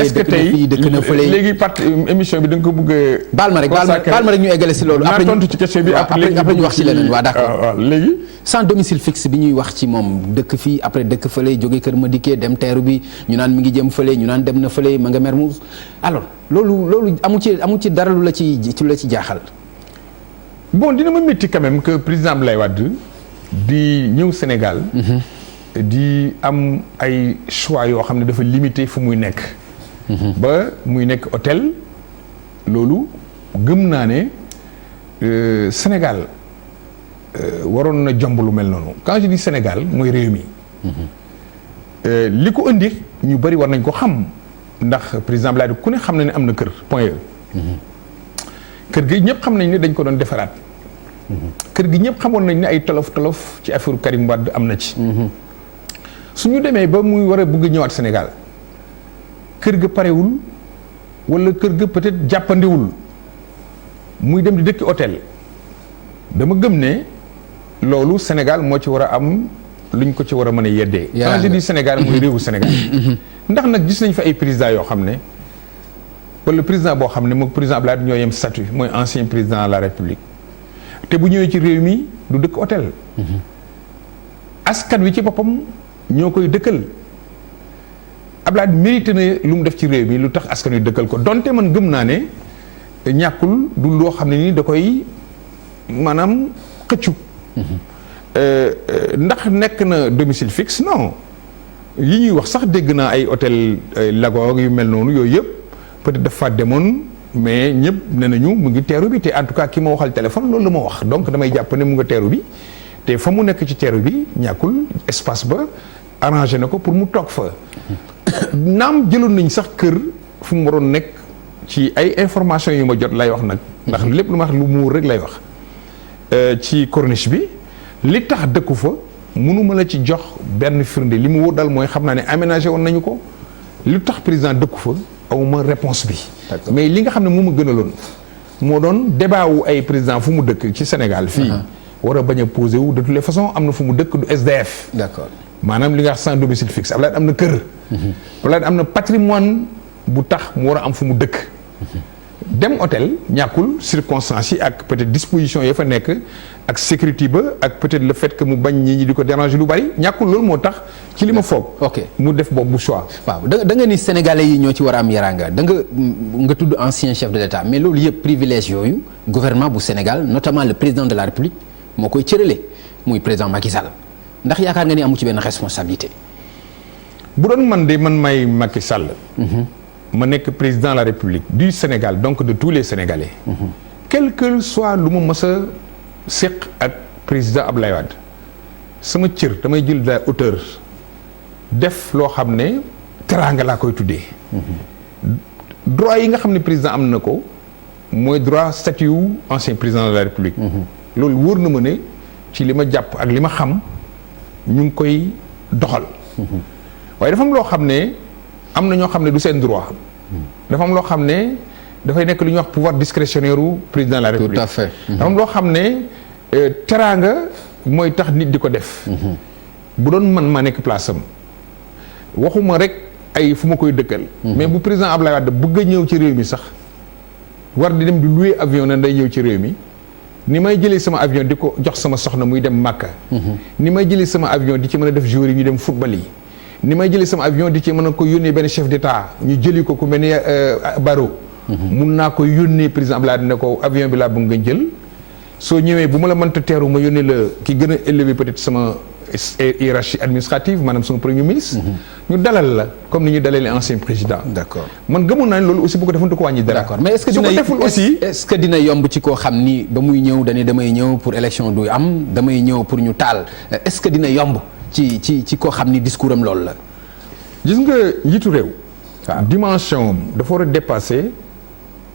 est-ce que tey léegi parti émission bi da nga ko bëgg a. baal ma rek ñu eggale si loolu. après tontu ci question bi après ñu wax ci leneen waaw d'accord. léegi. sans domicile fixe bi ñuy wax ci moom dëkk fii après dëkk fële jóge kër ma dikkee dem teeru bi ñu naan mi ngi jëm fële ñu naan dem na fële ma nga Mermoz alors loolu amu ci dara lu la ci jaaxal. bon dina ma métti quand même que président Abdoulaye Wade di ñëw Sénégal. di am ay choix yoo xam ne dafa limité fu muy nekk. ba muy nekk hôtel loolu gëm naa ne Sénégal waroon na jomb lu mel noonu quand je dis Sénégal mooy réew mi. li ko indi ñu bëri war nañ ko xam ndax président Abdoulaye ku ne xam na ne am na kër point kër gi ñëpp xam nañ ne dañ ko doon defaraat. kër gi ñëpp xamoon nañ ne ay tolof ci affaire Karim Wade am na ci. su ñu demee ba muy war a bëgg ñëwaat Sénégal kër ga parewul wala kër ga peut-être jàppandiwul muy dem di dëkki hôtel dama gëm ne loolu Sénégal moo ci war a am luñ ko ci war a mën a yeddee. quand je dis Sénégal mooy réewu Sénégal. ndax nag gis nañ fa ay président yoo xam ne wala président boo xam ne moom président Abdoulaye ñoo yem statut mooy ancien président de la République te bu ñëwee ci réew mi du dëkk hôtel. askan wi ci boppam. ñoo koy dëkkal Abdoulaye mérité na lu mu def ci réew mi lu tax askan wi dëkkal ko donte man gëm naa ne ñàkkul du loo xam ne ni da koy maanaam xëccu. ndax nekk na domicile fixe non yi ñuy wax sax dégg naa ay hôtel Lago yu mel noonu yooyu yëpp peut-être dafa demoon mais ñëpp ne nañu mu ngi teeru bi te en tout cas ki ma waxal téléphone loolu la ma wax donc damay jàpp ne mu nga teeru bi te fa mu nekk ci teeru bi ñàkkul espace ba. arrangé na ko pour mu toog fa naam jëloon nañ sax kër fu mu waroon nekk ci ay information yu ma jot lay wax nag ndax lépp lu ma wax lu muur rek lay wax ci corniche bi li tax dëkku fa mënuma la ci jox benn firnde li mu wóor dal mooy xam naa ne aménagé woon nañu ko li tax président dëkku fa awma réponse bi mais li nga xam ne moo ma gënaloon moo doon débat wu ay président fu mu dëkk ci Sénégal fii war a bañ a posé wu de toutes les façons am na fu mu dëkk du SDF d'accord maanaam li nga wax sans domicile fixe Abdoulaye am na kër. Abdoulaye am na patrimoine bu tax mu war a am fu mu dëkk. dem hôtel ñàkkul circonstances yi ak peut-être disposition ya fa nekk ak sécurité ba ak peut-être le fait que mu bañ ñi di ko déranger lu bari ñàkkul loolu moo tax ci li ma foog. ok mu def boobu choix. waaw da nga ni sénégalais yi ñoo ci war a am yaraanga nga tudd ancien chef de l'État mais loolu yëpp privilège yooyu gouvernement bu Sénégal notamment le président de la République moo koy cërale muy président Macky Sall. ndax yaakaar nga ni amu ci benn responsabilité. bu doon man de man may Macky Sall. ma nekk président de la République du Sénégal donc de tous les Sénégalais. quel que soit lu ma mës a séq ak président Abdoulaye Wade sama cër damay jël de hauteur def loo xam ne teraanga laa koy tuddee. droit yi nga xam ne président am na ko mooy droit statut wu ancien président de la République. loolu wóor na ma ne ci li ma jàpp ak li ma xam. ñu ngi koy doxal. waaye dafa am loo xam ne am na ñoo xam ne du seen droit. dafa am loo xam ne dafay nekk lu ñuy wax pouvoir discrétionnaire u président de la République. tout à fait. dafa am loo xam ne teraanga mooy tax nit di ko def. bu doon man maa nekk place am waxuma rek ay fu ma koy dëkkal. mais bu président Abdoulaye Wade bëgg a ñëw ci réew mi sax war di dem di louer avion na day ñëw ci réew mi. ni may jëlee sama avion di ko jox sama soxna muy dem Makka. ni may jëlee sama avion di ci mën a def joueurs yi ñu dem football yi. ni may jëlee sama avion di ci mën a ko yónnee benn chef d'état ñu jëli ko ku mel ni Barrow. mun naa ko yónnee président Abdoulaye ne ko avion bi laa bëgg nga jël. soo ñëwee bu ma la mënta teeru ma yónnee la ki gën a élevé peut-être sama hiérarchie administrative maanaam sama premier ministre. ñu dalal la comme ni ñu dalalee ancien président. d'accord man gëmoon naa ne loolu aussi bu ko defoon du ko wàññi dara. d'accord mais est-ce que dina deful aussi est-ce que dina yomb ci koo xam ni ba muy ñëw dañuy damay ñëw pour élection du am damay ñëw pour ñu taal est-ce que dina yomb ci koo xam ni discours am loolu la. gis nga njiitu réew. waaw dimension dafa war a dépasser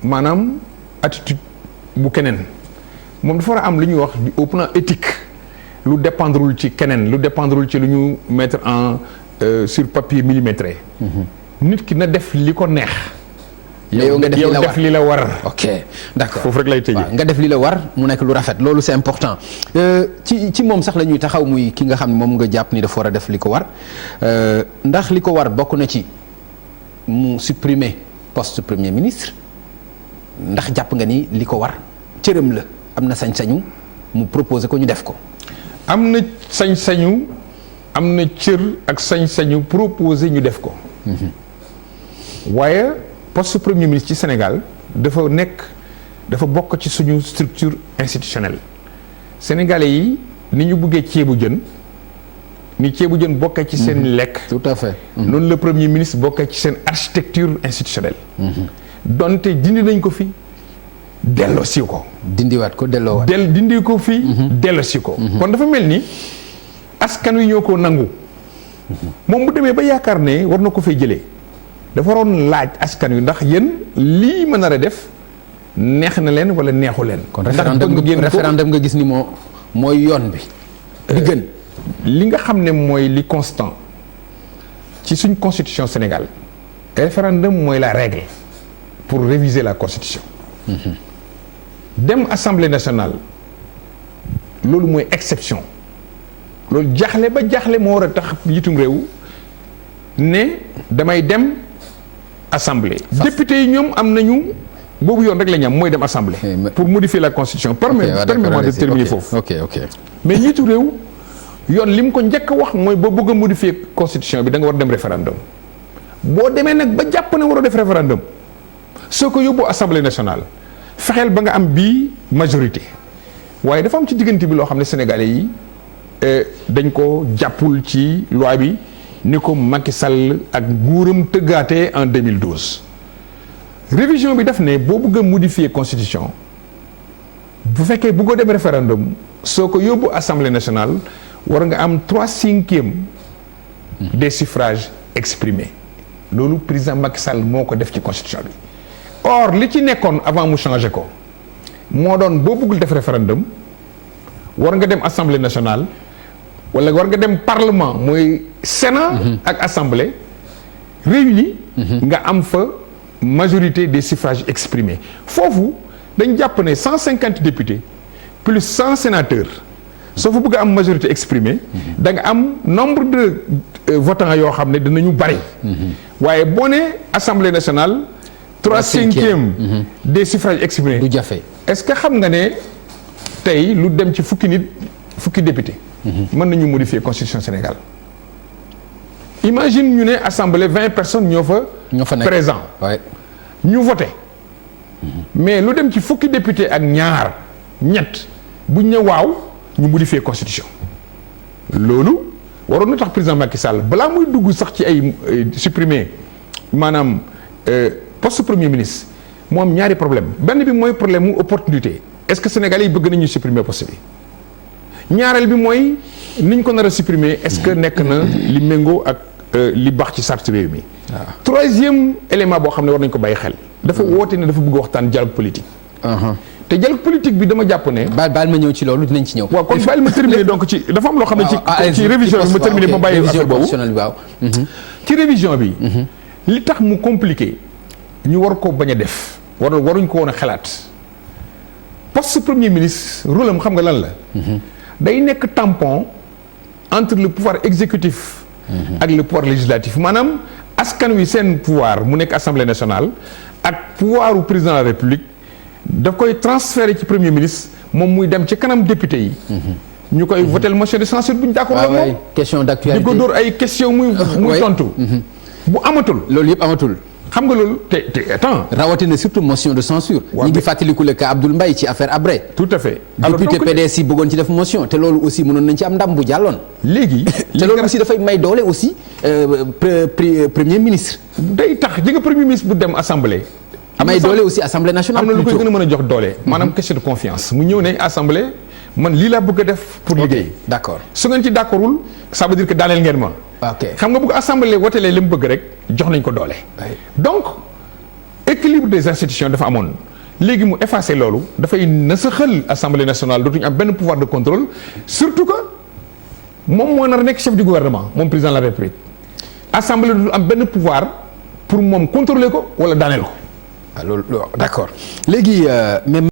maanaam attitude bu keneen moom dafa war a am lu ñuy wax au plan éthique lu dépendrul ci keneen lu dépendrul ci lu ñu mettre en sur papier millimétré. nit ki na def li ko neex. yow nga def li la war. ok d'accord foofu rek lay tëjee. nga def li la war mu nekk lu rafet loolu c'est important ci moom sax la ñuy taxaw muy ki nga xam ne moom nga jàpp ni dafa war a def li ko war ndax li ko war bokk na ci mu supprimer poste premier ministre ndax jàpp nga ni li ko war cëram la am na sañ-sañu mu proposer ko ñu def ko. am na sañ-sañu am na cër ak sañ-sañu proposer ñu def ko. waaye poste premier ministre ci Sénégal dafa bokk ci suñu structure institutionnelle sénégalais yi ni ñu buggee ceebu jën ni ceebu jën bokkee ci seen lekk. tout à fait. noonu le premier ministre bokkee ci seen architecture institutionnelle. donte dindi nañ ko fi delloosi ko. dindiwaat ko delloowaat. dindi ko fi. delloosi ko. kon dafa mel ni askan wi ñoo ko nangu. moom bu demee ba yaakaar ne war na ko fay jëlee dafa waroon laaj askan wi ndax yéen lii ma nar a def neex na leen wala neexu leen. kon référendum nga gis ni mooy yoon bi. bi gën. li nga xam ne mooy li constant ci suñ constitution Sénégal référendum mooy la règle pour réviser la constitution. dem assemblée nationale loolu mooy exception loolu jaaxle ba jaaxle moo war a tax njiitum réew ne damay dem assemblée. député yi ñoom am nañu boobu yoon rek la ñu am mooy dem assemblée. pour modifier la constitution. permets-moi de terminer foofu. ok mais njiitu réew yoon li mu ko njëkk a wax mooy boo bëgg a modifier constitution bi da nga war dem référendum boo demee nag ba jàpp ne waroo def référendum soo ko yóbboo assemblée nationale fexeel ba nga am bii majorité waaye dafa am ci diggante bi loo xam ne sénégalais yi dañ ko jàppul ci loi bi ni ko Macky Sall ak nguuram tëggaatee en 2012 révision bi daf ne boo bëgg a modifier constitution bu fekkee bëggoo dem référendum soo ko yóbbu assemblée nationale war nga am 3/5 des suffrages exprimés loolu président Macky Sall moo ko def ci constitution bi. or li ci nekkoon avant mu changé ko moo doon boo bëggul def référendum war nga dem assemblée nationale wala war nga dem parlement mooy sénat ak assemblée réunis nga am fa majorité des suffrages exprimés foofu dañ jàpp ne 150 députés plus 100 sénateurs soo fa bëgg a am majorité exprimée da nga am nombre de votants yoo xam ne dinañu bari waaye boo ne assemblée nationale 3/5 des suffrages exprimés du jafe. est-ce que xam nga ne tey lu dem ci fukki député mën nañu modifier constitution Sénégal imagine ñu ne assemblée 20 personnes ñoo fa nekk présent ñu voté mais lu dem ci fukki député ak ñett buñ ne waaw ñu modifier constitution loolu waroon na tax président Macky Sall balaa muy dugg sax ci ay supprimer maanaam poste premier ministre moo am ñaari problème benn bi mooy problème mu opportunité est-ce que sénégalais yi bëgg nañu supprimer poste bi ñaareel bi mooy niñ ko nar a supprimer est-ce que nekk na li méngoo ak li baax ci charte réew mi. troisième élément boo xam ne war nañ ko bàyyi xel. dafa woote ne dafa bëgg waxtaan dialogue politique. te dialogue politique bi dama jàpp ne. baal ma ñëw ci loolu dinañ ci ñëw. waaw kon baal ma terminer donc ci dafa am loo xam ne ci révision bi ma terminer ma bàyyi affaire boobu ci révision bi. li tax mu compliqué ñu war ko bañ a def waruñ ko woon a xalaat poste premier ministre rôle am xam nga lan la. day nekk tampon entre le pouvoir exécutif. ak le pouvoir législatif maanaam askan wi seen pouvoir mu nekk assemblée nationale ak pouvoiru président de la république daf koy transférer ci premier ministre moom muy dem ci kanam député yi. ñu koy voter motion de censure bu ñu d'accord ak moom. question d'actualité di ko dóor ay question muy tontu. bu amatul. loolu yëpp amatul. xam nga loolu te attends. rawatina surtout motion de censure. ñi ngi fàttaliku le cas Abdoul Mbaye ci affaire Habré. tout à fait. alors député PDS yi bëggoon ci def motion te loolu aussi mënoon nañ ci am ndam bu jàlloon. léegi te loolu aussi dafay may doole aussi premier ministre. day tax ji nga premier ministre bu dem assemblée. may doole aussi assemblée nationale. am na lu koy gën a mën a jox doole. maanaam question de confiance mu ñëw ne assemblée man lii laa bëgg a def pour liggéey. d'accord su ngeen ci d'accordul ça veut dire que daaneel ngeen ma. ok xam nga bëgg assemblée wotelee li mu bëgg rek jox nañ ko doole. donc équilibre des institutions dafa amoon léegi mu effacé loolu dafay nasaxal assemblée nationale dootuñu am benn pouvoir de contrôle surtout que moom moo nar a nekk chef du gouvernement moom président de la république assemblée dootul am benn pouvoir pour moom contrôler ko wala daaneel ko. loolu d'accord léegi même.